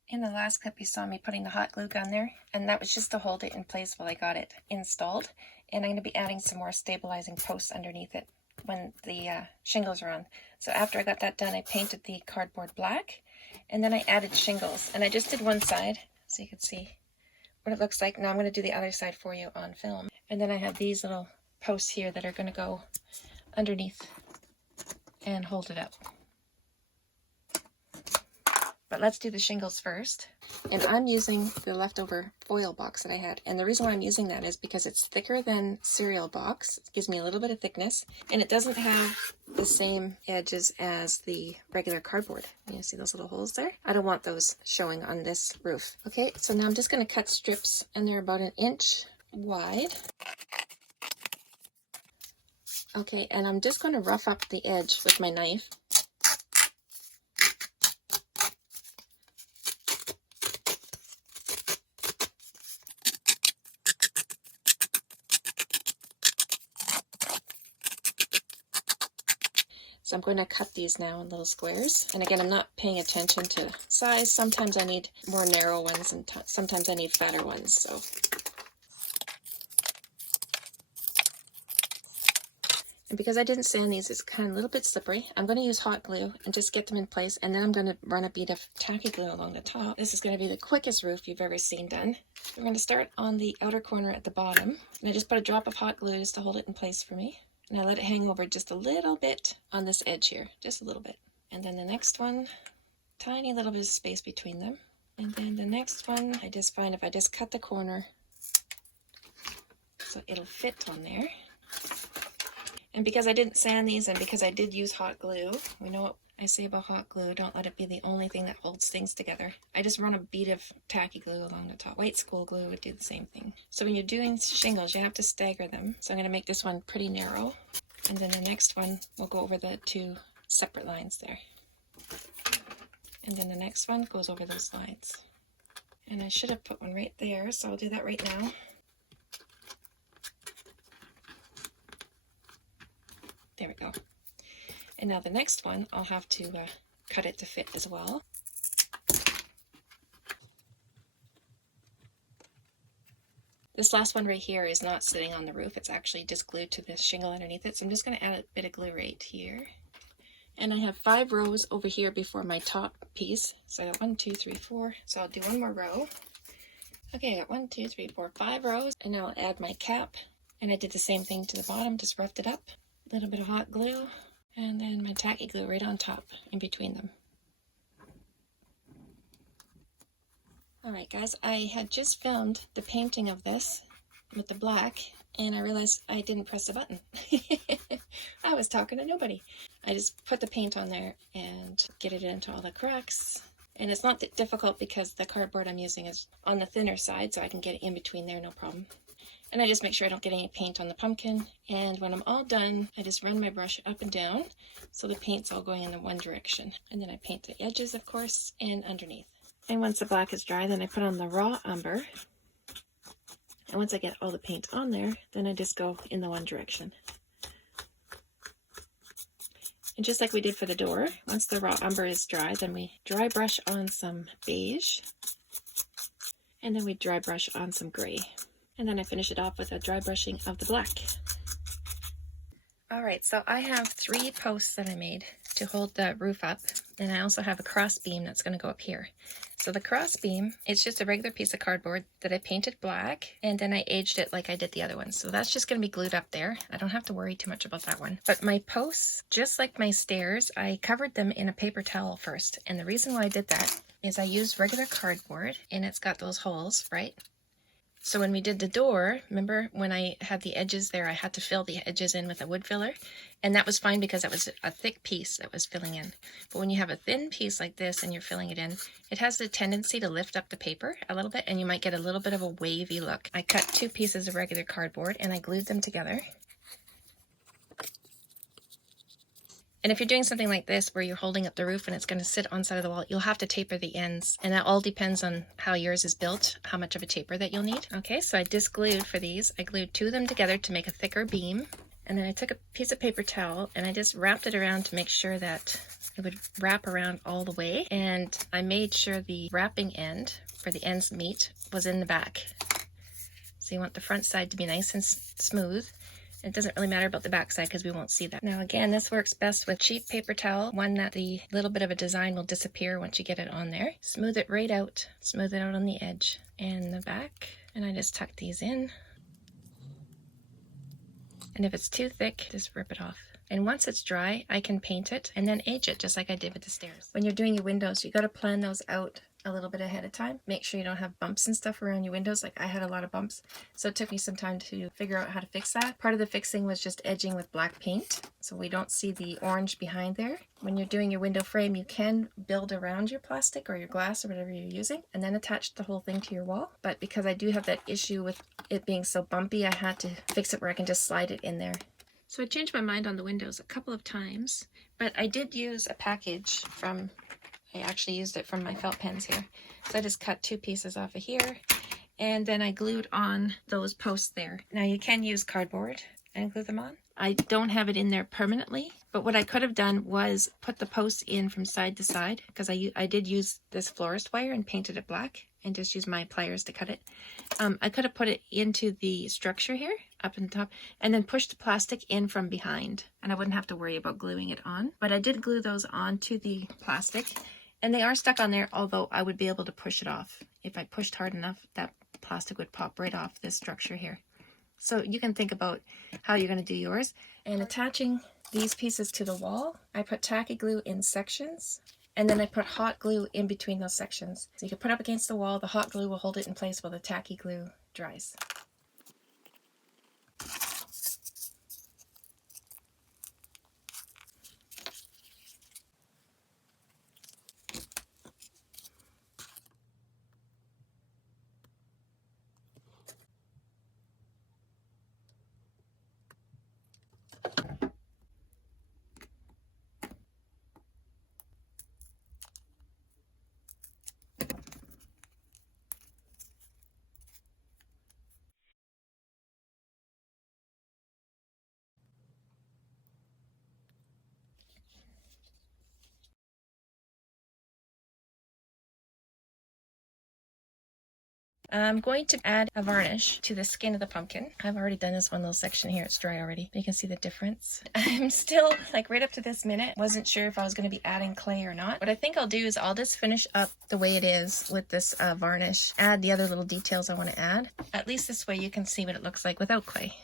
In the last clip you saw me putting the hot glue gun there, and that was just to hold it in place while I got it installed. And I'm going to be adding some more stabilizing posts underneath it when the shingles are on. So after I got that done, I painted the cardboard black, and then I added shingles. And I just did one side so you can see what it looks like. Now I'm going to do the other side for you on film. And then I have these little posts here that are going to go underneath and hold it up. But let's do the shingles first. And I'm using the leftover foil box that I had. And the reason why I'm using that is because it's thicker than cereal box. It gives me a little bit of thickness. And it doesn't have the same edges as the regular cardboard. You see those little holes there? I don't want those showing on this roof. Okay, so now I'm just going to cut strips, and they're about 1 inch wide. Okay, and I'm just going to rough up the edge with my knife. So I'm going to cut these now in little squares. And again, I'm not paying attention to size. Sometimes I need more narrow ones, and sometimes I need fatter ones. So and because I didn't sand these, it's kind of a little bit slippery. I'm going to use hot glue and just get them in place, and then I'm going to run a bead of tacky glue along the top. This is going to be the quickest roof you've ever seen done. We're going to start on the outer corner at the bottom, and I just put a drop of hot glue just to hold it in place for me. And I let it hang over just a little bit on this edge here, just a little bit. And then the next one, tiny little bit of space between them. And then the next one, I just find if I just cut the corner so it'll fit on there. And because I didn't sand these, and because I did use hot glue, we know what I say about hot glue, don't let it be the only thing that holds things together. I just run a bead of tacky glue along the top. White school glue would do the same thing. So when you're doing shingles, you have to stagger them. So I'm going to make this one pretty narrow. And then the next one, we'll go over the 2 separate lines there. And then the next one goes over those lines. And I should have put one right there, so I'll do that right now. There we go. And now the next one, I'll have to cut it to fit as well. This last one right here is not sitting on the roof. It's actually just glued to this shingle underneath it. So I'm just going to add a bit of glue right here. And I have 5 rows over here before my top piece. So I got 1, 2, 3, 4. So I'll do one more row. Okay, I got 1, 2, 3, 4, 5 rows. And now I'll add my cap. And I did the same thing to the bottom, just roughed it up. A little bit of hot glue. And then my tacky glue right on top in between them. Alright guys, I had just filmed the painting of this with the black, and I realized I didn't press the button. I was talking to nobody. I just put the paint on there and get it into all the cracks. And it's not that difficult because the cardboard I'm using is on the thinner side, so I can get it in between there, no problem. And I just make sure I don't get any paint on the pumpkin. And when I'm all done, I just run my brush up and down so the paint's all going in the one direction. And then I paint the edges, of course, and underneath. And once the black is dry, then I put on the raw umber. And once I get all the paint on there, then I just go in the one direction. And just like we did for the door, once the raw umber is dry, then we dry brush on some beige. And then we dry brush on some gray. And then I finish it off with a dry brushing of the black. Alright, so I have 3 posts that I made to hold the roof up. And I also have a cross beam that's going to go up here. So the cross beam, it's just a regular piece of cardboard that I painted black, and then I aged it like I did the other ones. So that's just going to be glued up there. I don't have to worry too much about that one. But my posts, just like my stairs, I covered them in a paper towel first. And the reason why I did that is I used regular cardboard, and it's got those holes, right? So when we did the door, remember when I had the edges there, I had to fill the edges in with a wood filler, and that was fine because it was a thick piece that was filling in. But when you have a thin piece like this and you're filling it in, it has the tendency to lift up the paper a little bit, and you might get a little bit of a wavy look. I cut 2 pieces of regular cardboard and I glued them together. And if you're doing something like this where you're holding up the roof and it's going to sit on side of the wall, you'll have to taper the ends. And that all depends on how yours is built, how much of a taper that you'll need. Okay, so I disglued for these. I glued 2 of them together to make a thicker beam. And then I took a piece of paper towel and I just wrapped it around to make sure that it would wrap around all the way. And I made sure the wrapping end for the ends meet was in the back. So you want the front side to be nice and smooth. It doesn't really matter about the back side because we won't see that. Now again, this works best with cheap paper towel, one that the little bit of a design will disappear once you get it on there. Smooth it right out, smooth it out on the edge and the back. And I just tuck these in. And if it's too thick, just rip it off. And once it's dry, I can paint it and then age it just like I did with the stairs. When you're doing your windows, you got to plan those out a little bit ahead of time. Make sure you don't have bumps and stuff around your windows. Like I had a lot of bumps, so it took me some time to figure out how to fix that. Part of the fixing was just edging with black paint so we don't see the orange behind there. When you're doing your window frame, you can build around your plastic or your glass or whatever you're using and then attach the whole thing to your wall. But because I do have that issue with it being so bumpy, I had to fix it where I can just slide it in there. So I changed my mind on the windows a couple of times, but I did use a package from, I actually used it from my felt pens here. So I just cut 2 pieces off of here and then I glued on those posts there. Now you can use cardboard and glue them on. I don't have it in there permanently, but what I could have done was put the posts in from side to side because I did use this florist wire and painted it black and just use my pliers to cut it. I could have put it into the structure here up in the top and then pushed the plastic in from behind and I wouldn't have to worry about gluing it on. But I did glue those onto the plastic and they are stuck on there, although I would be able to push it off. If I pushed hard enough, that plastic would pop right off this structure here. So you can think about how you're going to do yours. And attaching these pieces to the wall, I put tacky glue in sections and then I put hot glue in between those sections. So you can put it up against the wall, the hot glue will hold it in place while the tacky glue dries. I'm going to add a varnish to the skin of the pumpkin. I've already done this one little section here. It's dry already. You can see the difference. I'm still, like right up to this minute, wasn't sure if I was going to be adding clay or not. What I think I'll do is I'll just finish up the way it is with this varnish. Add the other little details I want to add. At least this way you can see what it looks like without clay.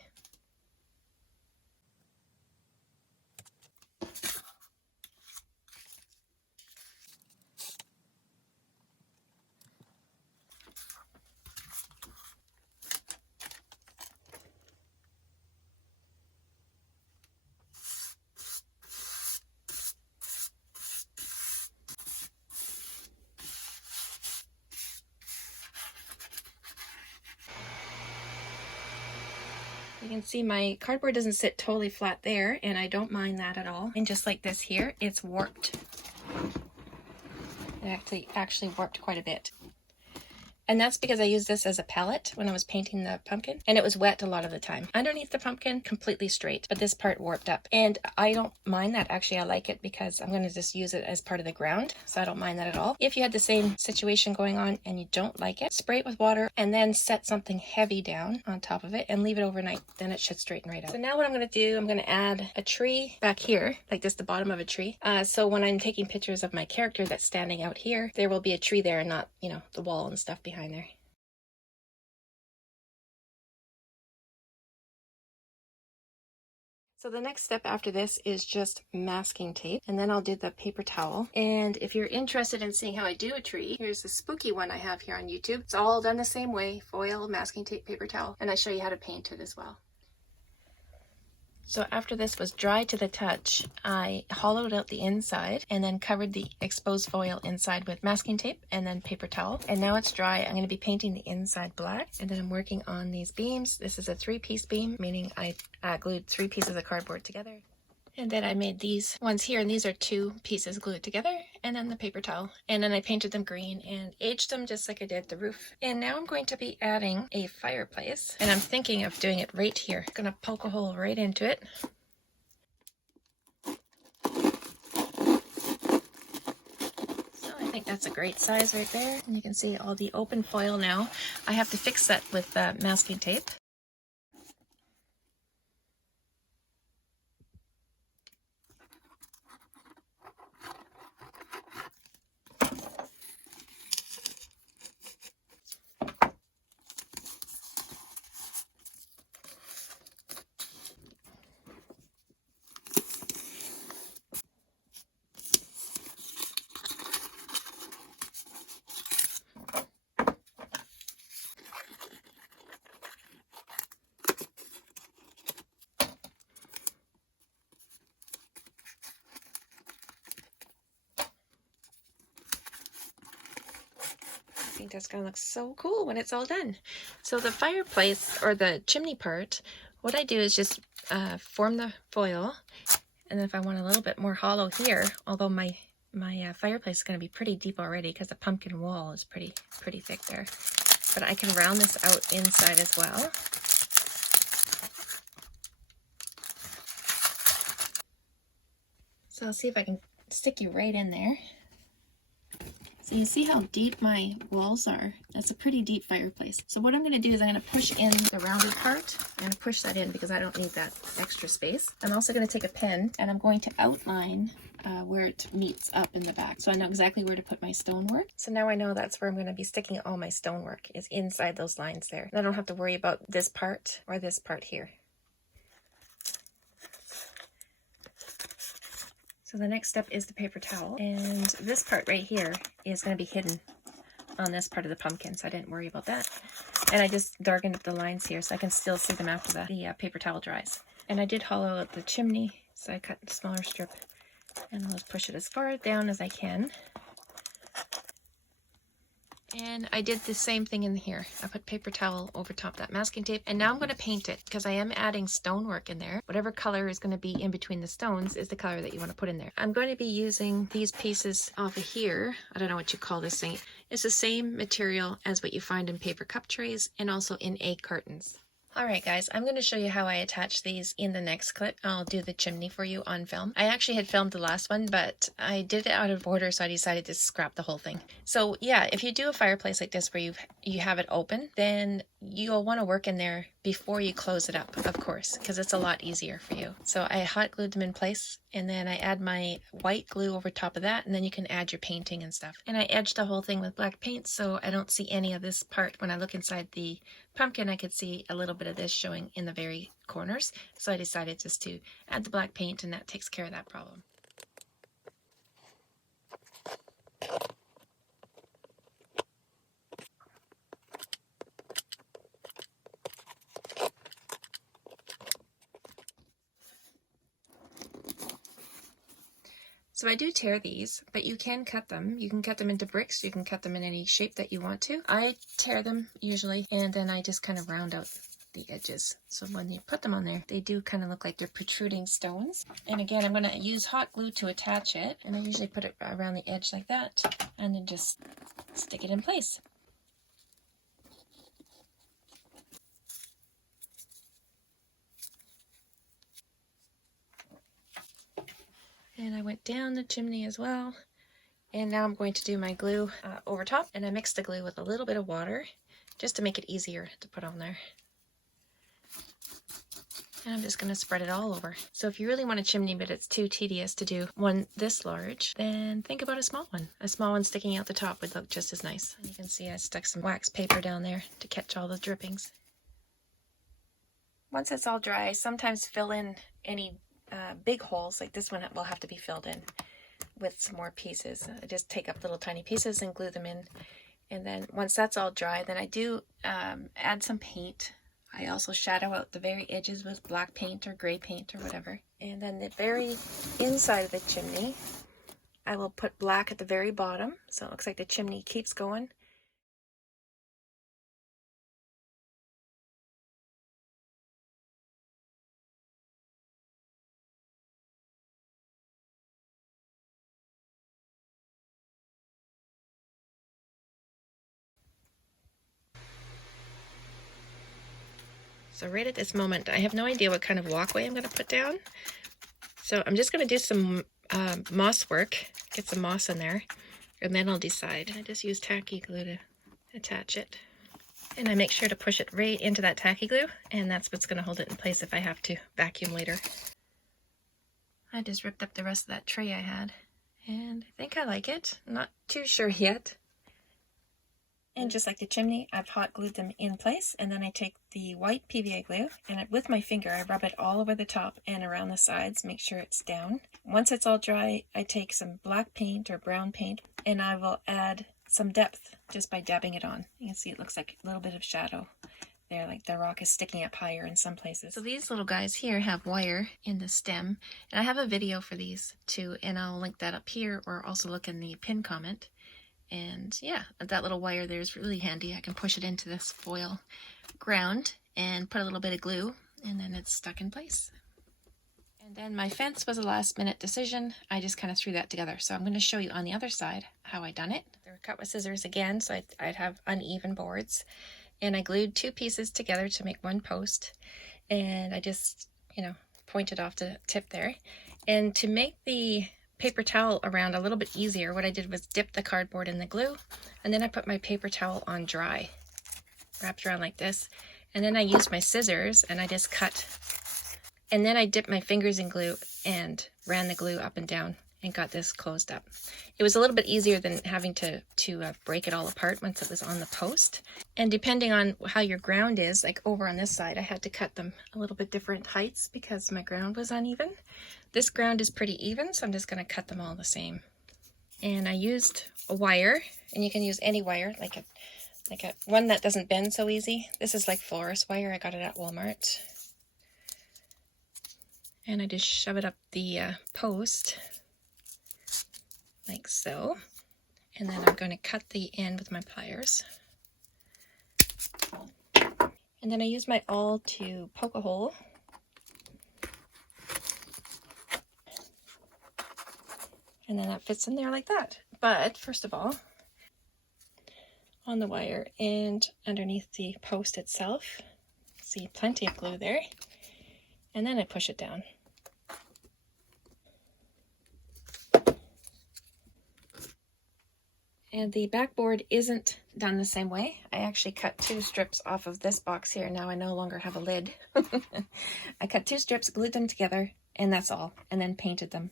You can see my cardboard doesn't sit totally flat there, and I don't mind that at all. And just like this here, it's warped. It actually warped quite a bit. And that's because I used this as a palette when I was painting the pumpkin, and it was wet a lot of the time. Underneath the pumpkin, completely straight, but this part warped up. And I don't mind that. Actually, I like it because I'm going to just use it as part of the ground, so I don't mind that at all. If you had the same situation going on and you don't like it, spray it with water and then set something heavy down on top of it and leave it overnight. Then it should straighten right out. So now what I'm going to do, I'm going to add a tree back here, like just the bottom of a tree. So when I'm taking pictures of my character that's standing out here, there will be a tree there and not, you know, the wall and stuff behind there. So the next step after this is just masking tape, and then I'll do the paper towel. And if you're interested in seeing how I do a tree, here's the spooky one I have here on YouTube. It's all done the same way: foil, masking tape, paper towel, and I show you how to paint it as well. So after this was dry to the touch, I hollowed out the inside and then covered the exposed foil inside with masking tape and then paper towel. And now it's dry. I'm going to be painting the inside black, and then I'm working on these beams. This is a 3-piece beam, meaning I glued 3 pieces of cardboard together. And then I made these ones here, and these are 2 pieces glued together, and then the paper towel. And then I painted them green and aged them just like I did the roof. And now I'm going to be adding a fireplace, and I'm thinking of doing it right here. I'm gonna poke a hole right into it. So I think that's a great size right there. And you can see all the open foil now. I have to fix that with masking tape. I think that's gonna look so cool when it's all done. So the fireplace, or the chimney part, what I do is just form the foil, and then if I want a little bit more hollow here, although my fireplace is going to be pretty deep already because the pumpkin wall is pretty thick there, but I can round this out inside as well. So I'll see if I can stick you right in there. So you see how deep my walls are? That's a pretty deep fireplace. So what I'm going to do is I'm going to push in the rounded part. I'm going to push that in because I don't need that extra space. I'm also going to take a pen and I'm going to outline where it meets up in the back. So I know exactly where to put my stonework. So now I know that's where I'm going to be sticking all my stonework, is inside those lines there. And I don't have to worry about this part or this part here. So the next step is the paper towel, and this part right here is going to be hidden on this part of the pumpkin, so I didn't worry about that. And I just darkened up the lines here so I can still see them after the paper towel dries. And I did hollow out the chimney, so I cut a smaller strip, and I'll just push it as far down as I can. And I did the same thing in here. I put paper towel over top that masking tape, and now I'm going to paint it because I am adding stonework in there. Whatever color is going to be in between the stones is the color that you want to put in there. I'm going to be using these pieces off of here. I don't know what you call this thing. It's the same material as what you find in paper cup trays and also in egg cartons. Alright guys, I'm going to show you how I attach these in the next clip. I'll do the chimney for you on film. I actually had filmed the last one, but I did it out of order, so I decided to scrap the whole thing. So yeah, if you do a fireplace like this where you have it open, then you'll want to work in there before you close it up, of course, because it's a lot easier for you. So I hot glued them in place, and then I add my white glue over top of that, and then you can add your painting and stuff. And I edged the whole thing with black paint, so I don't see any of this part. When I look inside the pumpkin, I could see a little bit of this showing in the very corners. So I decided just to add the black paint, and that takes care of that problem. So I do tear these, but you can cut them. You can cut them into bricks. You can cut them in any shape that you want to. I tear them usually, and then I just kind of round out the edges. So when you put them on there, they do kind of look like they're protruding stones. And again, I'm going to use hot glue to attach it. And I usually put it around the edge like that, and then just stick it in place. And I went down the chimney as well. And now I'm going to do my glue over top. And I mixed the glue with a little bit of water just to make it easier to put on there. And I'm just going to spread it all over. So if you really want a chimney but it's too tedious to do one this large, then think about a small one. A small one sticking out the top would look just as nice. And you can see I stuck some wax paper down there to catch all the drippings. Once it's all dry, I sometimes fill in any big holes, like this one will have to be filled in with some more pieces. I just take up little tiny pieces and glue them in. And then once that's all dry, then I do add some paint. I also shadow out the very edges with black paint or gray paint or whatever. And then the very inside of the chimney, I will put black at the very bottom, so it looks like the chimney keeps going. So right at this moment, I have no idea what kind of walkway I'm going to put down. So I'm just going to do some moss work, get some moss in there, and then I'll decide. I just use tacky glue to attach it. And I make sure to push it right into that tacky glue, and that's what's going to hold it in place if I have to vacuum later. I just ripped up the rest of that tray I had, and I think I like it. I'm not too sure yet. And just like the chimney, I've hot glued them in place, and then I take the white PVA glue, and with my finger I rub it all over the top and around the sides, make sure it's down. Once it's all dry, I take some black paint or brown paint, and I will add some depth just by dabbing it on. You can see it looks like a little bit of shadow there, like the rock is sticking up higher in some places. So these little guys here have wire in the stem, and I have a video for these too, and I'll link that up here, or also look in the pin comment. And yeah, that little wire there is really handy. I can push it into this foil ground and put a little bit of glue, and then it's stuck in place. And then my fence was a last minute decision. I just kind of threw that together. So I'm going to show you on the other side how I done it. They were cut with scissors again, so I'd have uneven boards. And I glued two pieces together to make one post. And I just, pointed off the tip there. And to make the paper towel around a little bit easier, what I did was dip the cardboard in the glue, and then I put my paper towel on dry, wrapped around like this, and then I used my scissors and I just cut, and then I dipped my fingers in glue and ran the glue up and down and got this closed up. It was a little bit easier than having to break it all apart once it was on the post. And depending on how your ground is, like over on this side, I had to cut them a little bit different heights because my ground was uneven. This ground is pretty even, so I'm just going to cut them all the same. And I used a wire, and you can use any wire, like a one that doesn't bend so easy. This is like florist wire. I got it at Walmart. And I just shove it up the post, like so. And then I'm going to cut the end with my pliers. And then I use my awl to poke a hole. And then that fits in there like that. But first of all, on the wire and underneath the post itself, see plenty of glue there. And then I push it down. And the backboard isn't done the same way. I actually cut two strips off of this box here. Now I no longer have a lid. I cut two strips, glued them together, and that's all, and then painted them.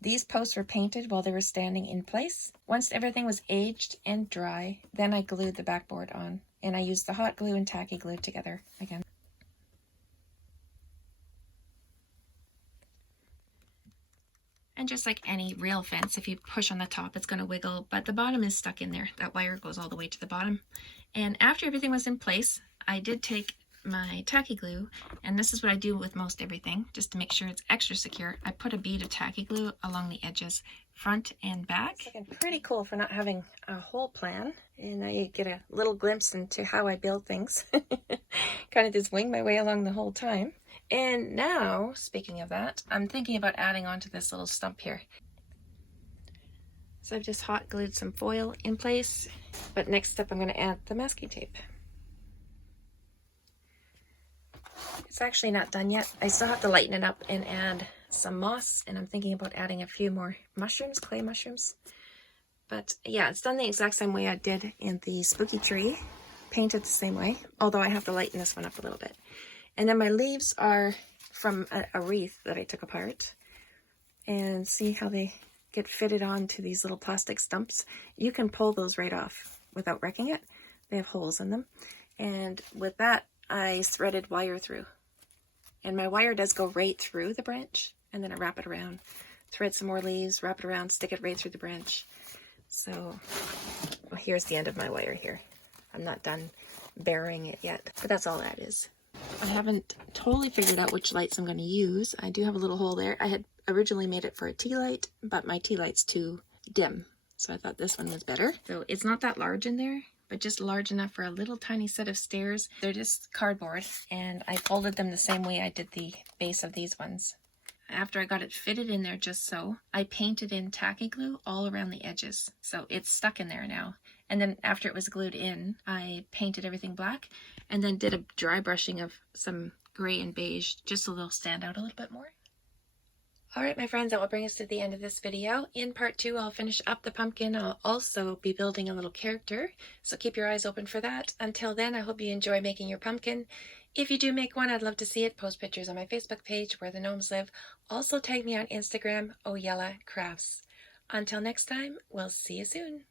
These posts were painted while they were standing in place. Once everything was aged and dry, then I glued the backboard on, and I used the hot glue and tacky glue together again. And just like any real fence, if you push on the top, it's going to wiggle, but the bottom is stuck in there. That wire goes all the way to the bottom. And after everything was in place, I did take my tacky glue, and this is what I do with most everything, just to make sure it's extra secure. I put a bead of tacky glue along the edges, front and back. It's looking pretty cool for not having a whole plan, and I get a little glimpse into how I build things. Kind of just wing my way along the whole time. And now, speaking of that, I'm thinking about adding onto this little stump here. So I've just hot glued some foil in place, but next up I'm going to add the masking tape. It's actually not done yet. I still have to lighten it up and add some moss, and I'm thinking about adding a few more mushrooms, clay mushrooms. But yeah, it's done the exact same way I did in the spooky tree, painted the same way, although I have to lighten this one up a little bit. And then my leaves are from a wreath that I took apart. And see how they get fitted onto these little plastic stumps? You can pull those right off without wrecking it. They have holes in them. And with that, I threaded wire through. And my wire does go right through the branch, and then I wrap it around, thread some more leaves, wrap it around, stick it right through the branch. So well, here's the end of my wire here. I'm not done burying it yet, but that's all that is. I haven't totally figured out which lights I'm going to use. I do have a little hole there. I had originally made it for a tea light, but my tea light's too dim, so I thought this one was better. So it's not that large in there, but just large enough for a little tiny set of stairs. They're just cardboard, and I folded them the same way I did the base of these ones. After I got it fitted in there just so, I painted in tacky glue all around the edges. So it's stuck in there now. And then after it was glued in, I painted everything black and then did a dry brushing of some gray and beige just so they'll stand out a little bit more. Alright my friends, that will bring us to the end of this video. In part 2, I'll finish up the pumpkin. I'll also be building a little character, so keep your eyes open for that. Until then, I hope you enjoy making your pumpkin. If you do make one, I'd love to see it. Post pictures on my Facebook page, Where the Gnomes Live. Also tag me on Instagram, Oyella Crafts. Until next time, we'll see you soon.